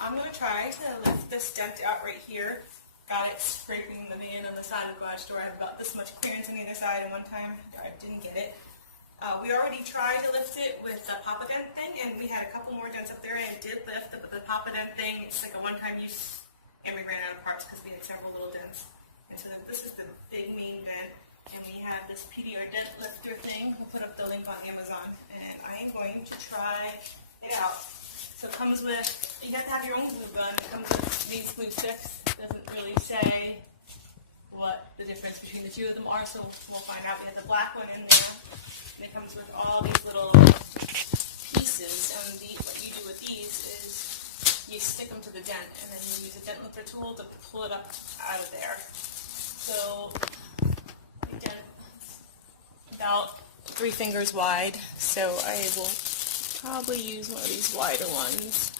I'm going to try to lift this dent out right here. Got it scraping the van on the side of the garage door. I have about this much clearance on either side, and one time I didn't get it. We already tried to lift it with the Papa Dent thing, and we had a couple more dents up there, and it did lift it, but the Papa Dent thing, it's like a one-time use, and we ran out of parts because we had several little dents. And so this is the big main dent, and we have this PDR dent lifter thing. We'll put up the link on Amazon, and I am going to try it out. So it comes with, you have to have your own glue gun. It comes with these glue sticks. It doesn't really say what the difference between the two of them are, so we'll find out. We have the black one in there, and it comes with all these little pieces, and what you do with these is you stick them to the dent, and then you use a dent lifter tool to pull it up out of there. So, the dent is about 3 fingers wide, so I will probably use one of these wider ones,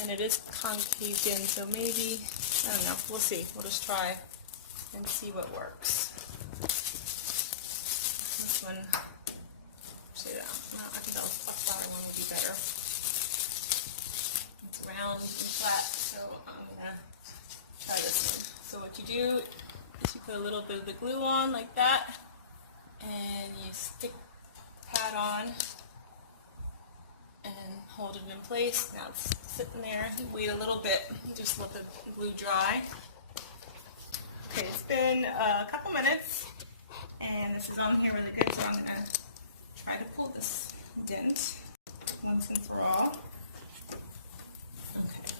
and it is concaved in, so maybe, I don't know, we'll see. We'll just try and see what works. This one, actually, no, I think a flatter one would be better. It's round and flat, so I'm gonna try this one. So what you do is you put a little bit of the glue on like that, and you stick the pad on and hold it in place. Now it's sitting there. You wait a little bit. You just let the glue dry. Okay, it's been a couple minutes, and this is on here really good, so I'm going to try to pull this dent once and for all. Okay.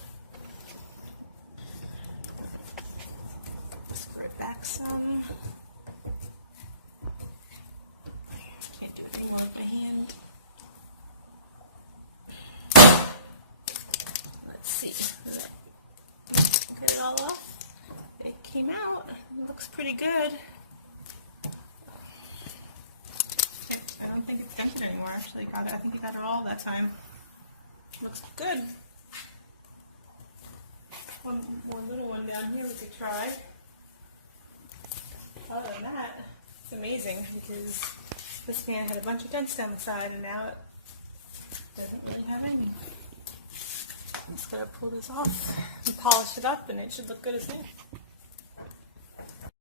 Screw it back some. Can't do anything more with the hand. Get it all off. It came out. It looks pretty good. Okay, I don't think it's dented anymore. Actually, got it. I think you got it all that time. Looks good. One more little one down here we could try. Other than that, it's amazing because this man had a bunch of dents down the side, and now it doesn't really have any. I'm just going to pull this off and polish it up, and it should look good as new.